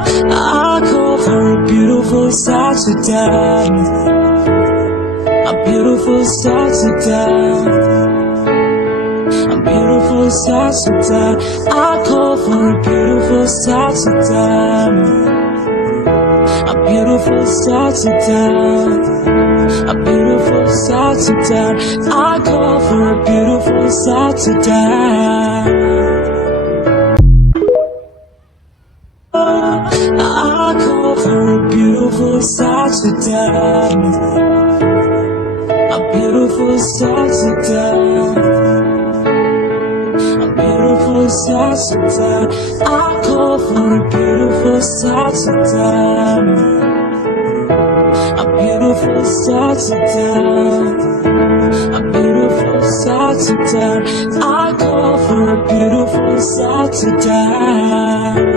I call for a beautiful South Sudan, a beautiful South Sudan, a beautiful South Sudan. I call for a beautiful South Sudan, a beautiful South Sudan, a beautiful South Sudan. I call for a beautiful South Sudan. I call for a beautiful South Sudan, a beautiful South Sudan, a beautiful South Sudan. I call for a beautiful South Sudan, a beautiful South Sudan, a beautiful South Sudan. I call for a beautiful South Sudan.